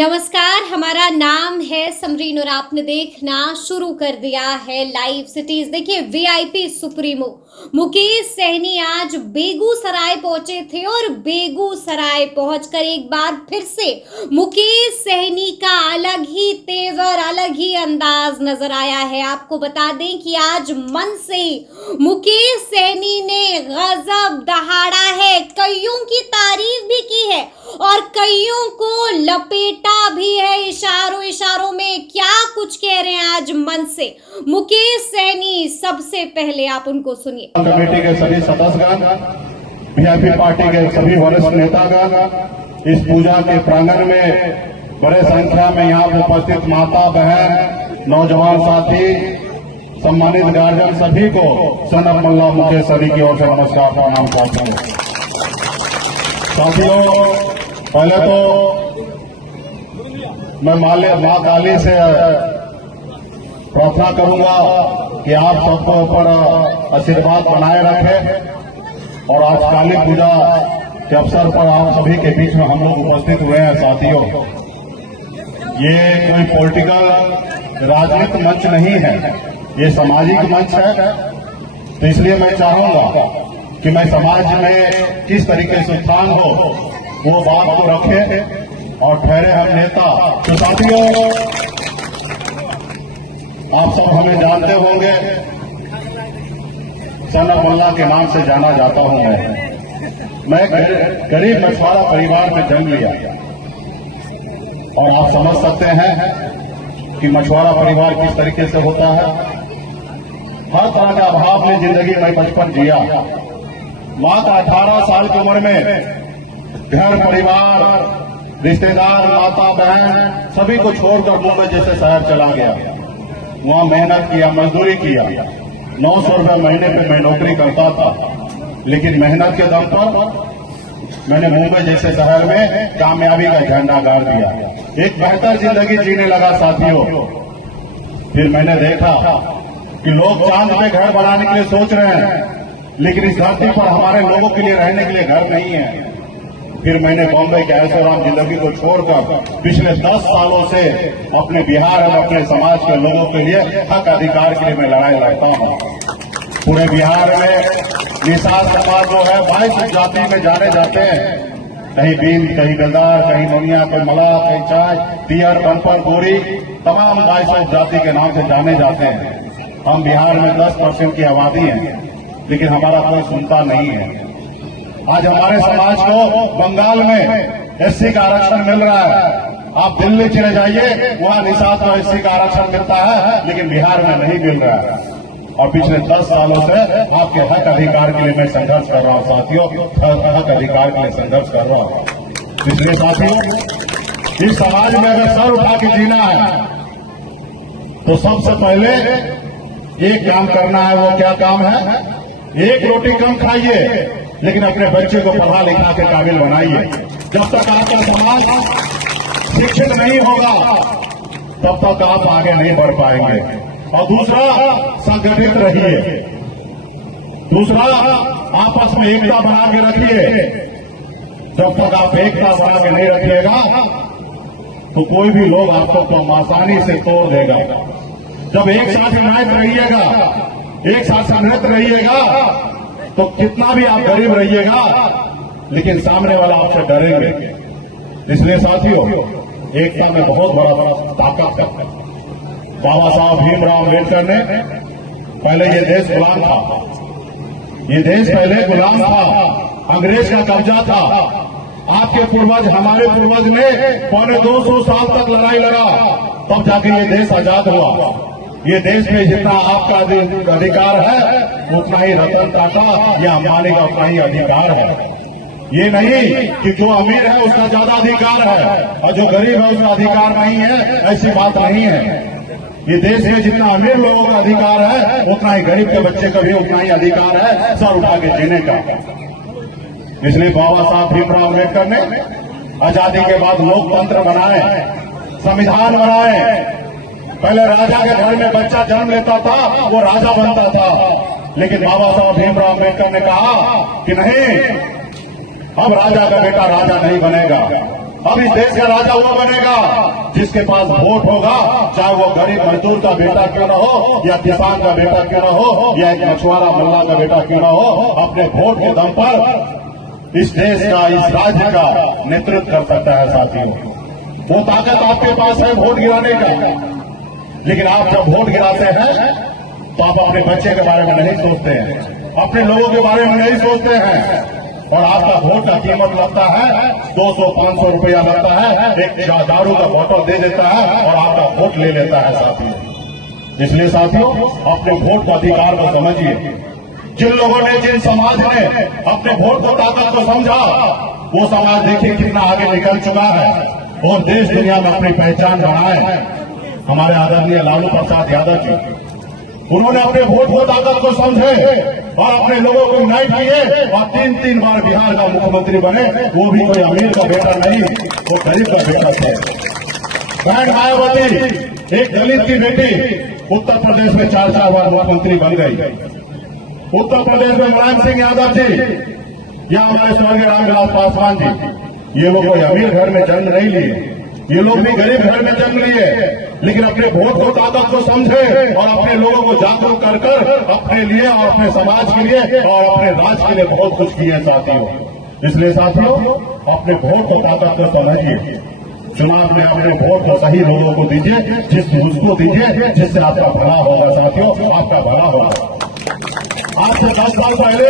नमस्कार, हमारा नाम है समरीन और आपने देखना शुरू कर दिया है लाइव सिटीज। देखिए, वीआईपी सुप्रीमो मुकेश सहनी आज बेगूसराय पहुंचे थे और बेगूसराय पहुंचकर एक बार फिर से मुकेश सहनी का अलग ही तेवर, अलग ही अंदाज नजर आया है। आपको बता दें कि आज मन से मुकेश सहनी ने गजब दहाड़ा है, कईयों की तारीफ भी की है और कईयों को लपेटा भी है इशारों में। क्या कुछ कह रहे हैं आज मन से मुकेश सहनी, सबसे पहले आप उनको सुनिए। कमेटी के सभी सदस्यगण, वीआईपी पार्टी के सभी वरिष्ठ नेतागण, इस पूजा के प्रांगण में बड़े संख्या में यहाँ उपस्थित माता बहन, नौजवान साथी, सम्मानित गार्जियन, सभी को सन ऑफ मल्ला मुकेश सहनी की ओर से नमस्कार प्रणाम करता हूँ। साथियों, पहले तो मैं माँ काली से प्रार्थना करूंगा कि आप सबको ऊपर आशीर्वाद बनाए रखें और आज काली पूजा के अवसर पर आप सभी के बीच में हम लोग उपस्थित हुए हैं। साथियों, ये कोई पॉलिटिकल राजनीतिक मंच नहीं है, ये सामाजिक मंच है। तो इसलिए मैं चाहूंगा कि मैं समाज में किस तरीके से उत्थान हो वो बात को रखें और ठहरे हम नेता। तो साथियों, आप सब हमें जानते होंगे, सन ऑफ मल्ला के नाम से जाना जाता हूं। मैं गरीब मछुआरा परिवार में जन्म लिया और आप समझ सकते हैं कि मछुआरा परिवार किस तरीके से होता है। हर तरह का अभाव में जिंदगी में बचपन जिया। माँ का 18 साल की उम्र में घर परिवार, रिश्तेदार, माता बहन सभी को छोड़कर मुंबई जैसे शहर चला गया। वहां मेहनत किया, मजदूरी किया। 900 रुपये महीने पे मैं नौकरी करता था, लेकिन मेहनत के दम पर मैंने मुंबई जैसे शहर में कामयाबी का झंडा गाड़ दिया। एक बेहतर जिंदगी जीने लगा। साथियों, फिर मैंने देखा कि लोग चांद पे घर बनाने के लिए सोच रहे हैं, लेकिन इस धरती पर हमारे लोगों के लिए रहने के लिए घर नहीं है। फिर मैंने बॉम्बे के ऐशोआराम जिंदगी को छोड़कर पिछले 10 सालों से अपने बिहार और अपने समाज के लोगों के लिए हक अधिकार के लिए मैं लड़ाई लड़ता हूँ। पूरे बिहार में निषाद समाज जो है 22 जाति में जाने जाते हैं। कहीं बीन, कहीं गलदार, कहीं ममिया, कहीं मलाह, कहीं चाय, तियर, बनपर, गोरी, तमाम 22 जाति के नाम से जाने जाते हैं। हम बिहार में 10% की आबादी है, लेकिन हमारा कोई सुनता नहीं है। आज हमारे समाज को बंगाल में एससी का आरक्षण मिल रहा है। आप दिल्ली चले जाइए, वहां निषाद को एससी का आरक्षण मिलता है, लेकिन बिहार में नहीं मिल रहा है। और पिछले 10 सालों से आपके हक अधिकार के लिए मैं संघर्ष कर रहा हूं। साथियों, हक अधिकार के लिए संघर्ष कर रहा हूं। इसलिए साथियों, इस समाज में अगर सर उठा के जीना है तो सबसे पहले एक काम करना है। वो क्या काम है? एक रोटी कम खाइए, लेकिन अपने बच्चे को पढ़ा लिखा के काबिल बनाइए। जब तक आपका समाज शिक्षित नहीं होगा, तब तक आप आगे नहीं बढ़ पाएंगे। और दूसरा, संगठित रहिए। दूसरा, आपस में एकता बना के रखिए। जब तक आप एकता बना के नहीं रखिएगा तो कोई भी लोग आपको आसानी से तोड़ देगा। जब एक साथ यूनाइट रहिएगा, एक साथ संगठित रहिएगा, तो कितना भी आप गरीब रहिएगा, लेकिन सामने वाला आपसे डरेंगे। इसलिए साथियों, एकता में बहुत बड़ा ताकत है। बाबा साहब भीमराव अम्बेडकर ने पहले ये देश गुलाम था। ये देश पहले गुलाम था, अंग्रेज का कब्जा था। आपके पूर्वज, हमारे पूर्वज ने 250 साल तक लड़ाई लड़ा, तब जाके ये देश आजाद हुआ। ये देश में जितना आपका अधिकार है, उतना ही रतन टाटा या अंबानी का उतना ही अधिकार है। ये नहीं कि जो अमीर है उसका ज्यादा अधिकार है और जो गरीब है उसका अधिकार नहीं है, ऐसी बात नहीं है। ये देश में जितना अमीर लोगों का अधिकार है, उतना ही गरीब के बच्चे का भी उतना ही अधिकार है सर उठा के जीने का। इसलिए बाबा साहब भीमराव अम्बेडकर ने आजादी के बाद लोकतंत्र बनाए, संविधान बनाए। पहले राजा के घर में बच्चा जन्म लेता था, वो राजा बनता था, लेकिन बाबा साहब भीमराव अम्बेडकर ने कहा कि नहीं, अब राजा का बेटा राजा नहीं बनेगा। अब इस देश का राजा वो बनेगा जिसके पास वोट होगा, चाहे वो गरीब मजदूर का बेटा क्यों न हो, या किसान का बेटा क्यों न हो, या एक मछुआरा मल्ला का बेटा क्यों न हो, अपने वोट के दम पर इस देश का, इस राज्य का नेतृत्व कर सकता है। साथियों, वो ताकत आपके पास है वोट गिराने का, लेकिन आप जब वोट गिराते हैं तो आप अपने बच्चे के बारे में नहीं सोचते हैं, अपने लोगों के बारे में नहीं सोचते हैं, और आपका वोट का कीमत लगता है 200-500 रुपया लगता है, एक दारू का बोतल दे देता है और आपका वोट ले लेता है। साथियों, इसलिए साथियों, अपने वोट के अधिकार को समझिए। जिन लोगों ने, जिन समाज ने अपने वोट को ताकत को समझा, वो समाज देखिए कितना आगे निकल चुका है और देश दुनिया में अपनी पहचान बनाए। हमारे आदरणीय लालू प्रसाद यादव जी, उन्होंने अपने वोट को ताकत को समझे और अपने लोगों को न्याय किए और 3 बार बिहार का मुख्यमंत्री बने। वो भी कोई अमीर का बेटा नहीं, वो गरीब का बेटा थे। बहन मायावती, एक दलित की बेटी, उत्तर प्रदेश में 4 बार मुख्यमंत्री बन गई। उत्तर प्रदेश में मुलायम सिंह यादव जी या हमारे स्वर्गीय रामविलास पासवान जी, ये लोग कोई अमीर घर में जन्म नहीं लिए, ये लोग भी गरीब घर में जन्म लिए, लेकिन अपने वोट को ताकत को समझे और अपने लोगों को जागरूक कर कर अपने लिए और अपने समाज के लिए और अपने राज्य के लिए बहुत कुछ किए। साथियों, इसलिए साथियों, अपने वोट को ताकत को समझिए। चुनाव में अपने वोट को सही लोगों को दीजिए, उसको दीजिए जिससे आपका भला होगा। साथियों, आपका भला होगा। आज से 10 साल पहले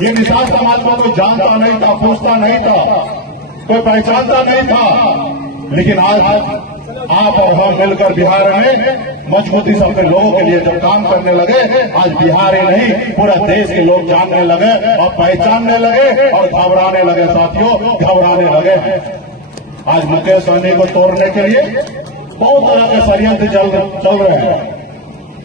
ये निषाद समाज को कोई जानता नहीं था, पूछता नहीं था, कोई पहचानता नहीं था, लेकिन आज आप और हम मिलकर बिहार में मजबूती से अपने लोगों के लिए जब काम करने लगे, आज बिहार ही नहीं पूरा देश के लोग जानने लगे और पहचानने लगे और घबराने लगे। साथियों, घबराने लगे। आज मुकेश सहनी को तोड़ने के लिए बहुत तरह के षड्यंत्र चल रहे हैं।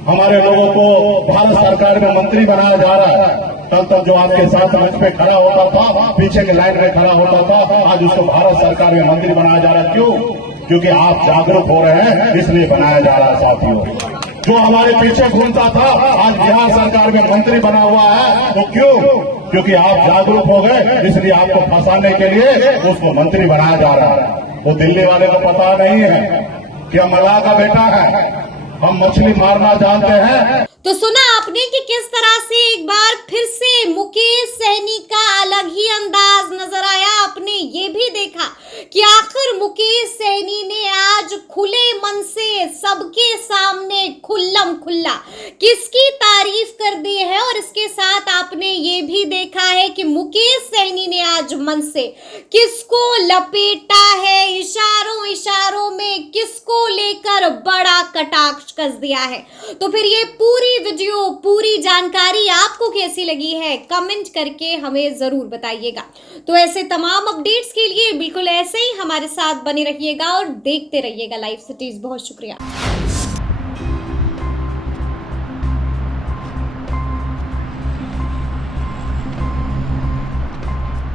हमारे लोगों को भारत सरकार में मंत्री बनाया जा रहा है। कल तक जो आपके साथ मंच पे खड़ा होता था, पीछे के लाइन में खड़ा होता था, आज उसको भारत सरकार में मंत्री बनाया जा रहा है। क्यों? क्योंकि आप जागरूक हो रहे हैं, इसलिए बनाया जा रहा है। साथियों, जो हमारे पीछे घूमता था, आज बिहार सरकार में मंत्री बना हुआ है। तो क्यों? क्योंकि आप जागरूक हो गए, इसलिए आपको फंसाने के लिए उसको मंत्री बनाया जा रहा है। वो दिल्ली वाले को पता नहीं है कि हम मल्लाह का बेटा है, हम मछली मारना जानते हैं। तो सुना आपने कि किस तरह से एक बार फिर से मुकेश सहनी का अलग ही अंदाज नजर आया। आपने ये भी देखा कि आखिर मुकेश सहनी ने आज खुले मन से सबके सामने खुल्लम खुल्ला किसकी तारीफ कर दी है, और इसके साथ आपने ये भी देखा है कि मुकेश सहनी ने आज मन से किसको लपेटा है, इशारों इशारों में किसको लेकर बड़ा कटाक्ष कस दिया है। तो फिर ये पूरी वीडियो, पूरी जानकारी आपको कैसी लगी है, कमेंट करके हमें जरूर बताइएगा। तो ऐसे तमाम अपडेट्स के लिए बिल्कुल ऐसे ही हमारे साथ बने रहिएगा और देखते रहिएगा लाइव सिटीज। बहुत शुक्रिया।